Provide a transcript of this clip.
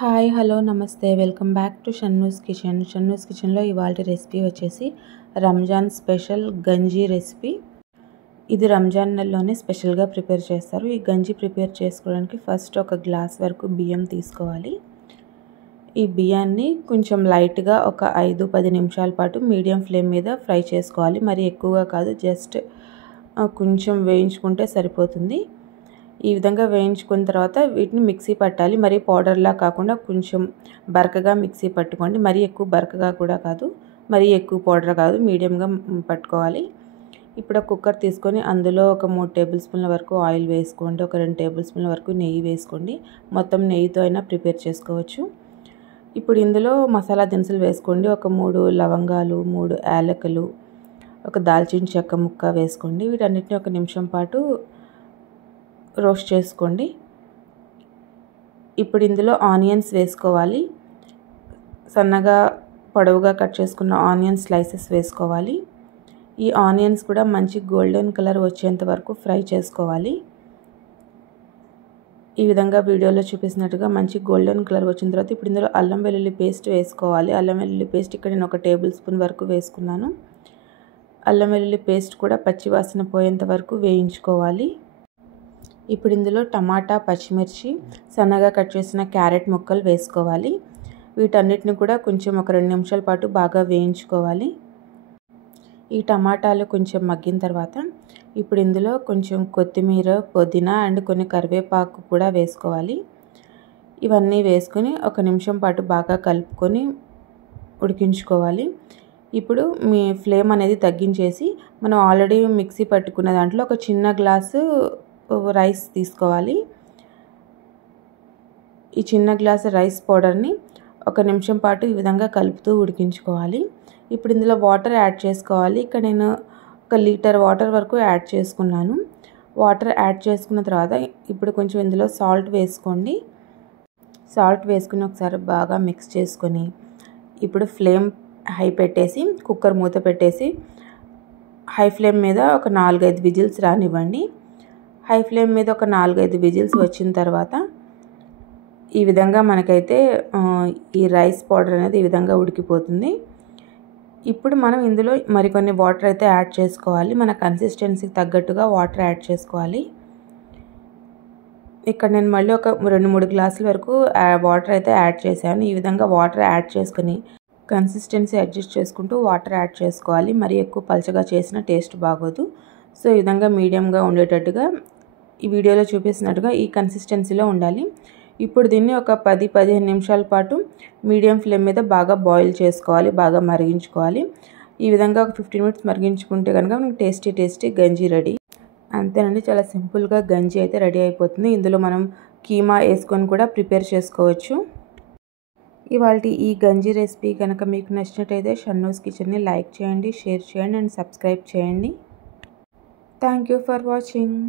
Hi hello నమస్తే welcome back to Shannu's కిచెన్లో ఇవాళ రెసిపీ వచ్చేసి రంజాన్ స్పెషల్ గంజి రెసిపీ. ఇది రంజాన్ నెలలోనే స్పెషల్గా ప్రిపేర్ చేస్తారు. ఈ గంజి ప్రిపేర్ చేసుకోవడానికి ఫస్ట్ ఒక గ్లాస్ వరకు బియ్యం తీసుకోవాలి. ఈ బియ్యాన్ని కొంచెం లైట్గా ఒక 5-10 నిమిషాల పాటు మీడియం ఫ్లేమ్ మీద ఫ్రై చేసుకోవాలి. మరి ఎక్కువగా కాదు, జస్ట్ కొంచెం వేయించుకుంటే సరిపోతుంది. ఈ విధంగా వేయించుకున్న తర్వాత వీటిని మిక్సీ పట్టాలి. మరి పౌడర్లా కాకుండా కొంచెం బరకగా మిక్సీ పట్టుకోండి. మరీ ఎక్కువ బరకగా కూడా కాదు, మరీ ఎక్కువ పౌడర్ కాదు, మీడియంగా పట్టుకోవాలి. ఇప్పుడు కుక్కర్ తీసుకొని అందులో ఒక 3 టేబుల్ స్పూన్ల వరకు ఆయిల్ వేసుకోండి. ఒక 2 టేబుల్ స్పూన్ల వరకు నెయ్యి వేసుకోండి. మొత్తం నెయ్యితో అయినా ప్రిపేర్ చేసుకోవచ్చు. ఇప్పుడు ఇందులో మసాలా దినుసులు వేసుకోండి. ఒక 3 లవంగాలు, 3 యాలకులు, ఒక దాల్చిన చెక్క ముక్క వేసుకోండి. వీటన్నిటిని ఒక నిమిషం పాటు రోస్ట్ చేసుకోండి. ఇప్పుడు ఇందులో ఆనియన్స్ వేసుకోవాలి. సన్నగా పొడవుగా కట్ చేసుకున్న ఆనియన్ స్లైసెస్ వేసుకోవాలి. ఈ ఆనియన్స్ కూడా మంచి గోల్డెన్ కలర్ వచ్చేంత వరకు ఫ్రై చేసుకోవాలి. ఈ విధంగా వీడియోలో చూపిస్తున్నట్టుగా మంచి గోల్డెన్ కలర్ వచ్చిన తర్వాత ఇప్పుడు ఇందులో అల్లం వెల్లుల్లి పేస్ట్ వేసుకోవాలి. అల్లం వెల్లుల్లి పేస్ట్ ఇక్కడ నేను ఒక టేబుల్ స్పూన్ వరకు వేసుకున్నాను. అల్లం వెల్లుల్లి పేస్ట్ కూడా పచ్చివాసన పోయేంత వరకు వేయించుకోవాలి. ఇప్పుడు ఇందులో టమాటా, పచ్చిమిర్చి, సన్నగా కట్ చేసిన క్యారెట్ ముక్కలు వేసుకోవాలి. వీటన్నిటిని కూడా కొంచెం ఒక 2 నిమిషాల పాటు బాగా వేయించుకోవాలి. ఈ టమాటాలు కొంచెం మగ్గిన తర్వాత ఇప్పుడు ఇందులో కొంచెం కొత్తిమీర, పుదీనా అండ్ కొన్ని కరివేపాకు కూడా వేసుకోవాలి. ఇవన్నీ వేసుకొని ఒక నిమిషం పాటు బాగా కలుపుకొని ఉడికించుకోవాలి. ఇప్పుడు మీ ఫ్లేమ్ అనేది తగ్గించేసి మనం ఆల్రెడీ మిక్సీ పట్టుకున్న దాంట్లో ఒక చిన్న గ్లాసు రైస్ తీసుకోవాలి. ఈ చిన్న గ్లాసు రైస్ పౌడర్ని ఒక నిమిషం పాటు ఈ విధంగా కలుపుతూ ఉడికించుకోవాలి. ఇప్పుడు ఇందులో వాటర్ యాడ్ చేసుకోవాలి. ఇక్కడ నేను 1 లీటర్ వాటర్ వరకు యాడ్ చేసుకున్నాను. వాటర్ యాడ్ చేసుకున్న తర్వాత ఇప్పుడు కొంచెం ఇందులో సాల్ట్ వేసుకోండి. సాల్ట్ వేసుకుని ఒకసారి బాగా మిక్స్ చేసుకొని ఇప్పుడు ఫ్లేమ్ హై పెట్టేసి కుక్కర్ మూత పెట్టేసి హై ఫ్లేమ్ మీద ఒక 4-5 విజిల్స్ రానివ్వండి. హై ఫ్లేమ్ మీద ఒక 4-5 విజిల్స్ వచ్చిన తర్వాత ఈ విధంగా మనకైతే ఈ రైస్ పౌడర్ అనేది ఈ విధంగా ఉడికిపోతుంది. ఇప్పుడు మనం ఇందులో మరికొన్ని వాటర్ అయితే యాడ్ చేసుకోవాలి. మన కన్సిస్టెన్సీకి తగ్గట్టుగా వాటర్ యాడ్ చేసుకోవాలి. ఇక్కడ నేను మళ్ళీ ఒక 2-3 గ్లాసుల వరకు వాటర్ అయితే యాడ్ చేశాను. ఈ విధంగా వాటర్ యాడ్ చేసుకుని కన్సిస్టెన్సీ అడ్జస్ట్ చేసుకుంటూ వాటర్ యాడ్ చేసుకోవాలి. మరి ఎక్కువ పలచగా చేసిన టేస్ట్ బాగోదు. సో ఈ విధంగా మీడియంగా ఉండేటట్టుగా ఈ వీడియోలో చూపిస్తున్నట్టుగా ఈ కన్సిస్టెన్సీలో ఉండాలి. ఇప్పుడు దీన్ని ఒక 10-15 నిమిషాల పాటు మీడియం ఫ్లేమ్ మీద బాగా బాయిల్ చేసుకోవాలి, బాగా మరిగించుకోవాలి. ఈ విధంగా ఒక 15 మినిట్స్ మరిగించుకుంటే కనుక మనకి టేస్టీ గంజి రెడీ. అంతేనండి, చాలా సింపుల్గా గంజి అయితే రెడీ అయిపోతుంది. ఇందులో మనం కీమా వేసుకొని కూడా ప్రిపేర్ చేసుకోవచ్చు. ఇవాల్టి ఈ గంజి రెసిపీ కనుక మీకు నచ్చినట్టయితే షన్నూస్ కిచెన్ని లైక్ చేయండి, షేర్ చేయండి అండ్ సబ్స్క్రైబ్ చేయండి. Thank you for watching.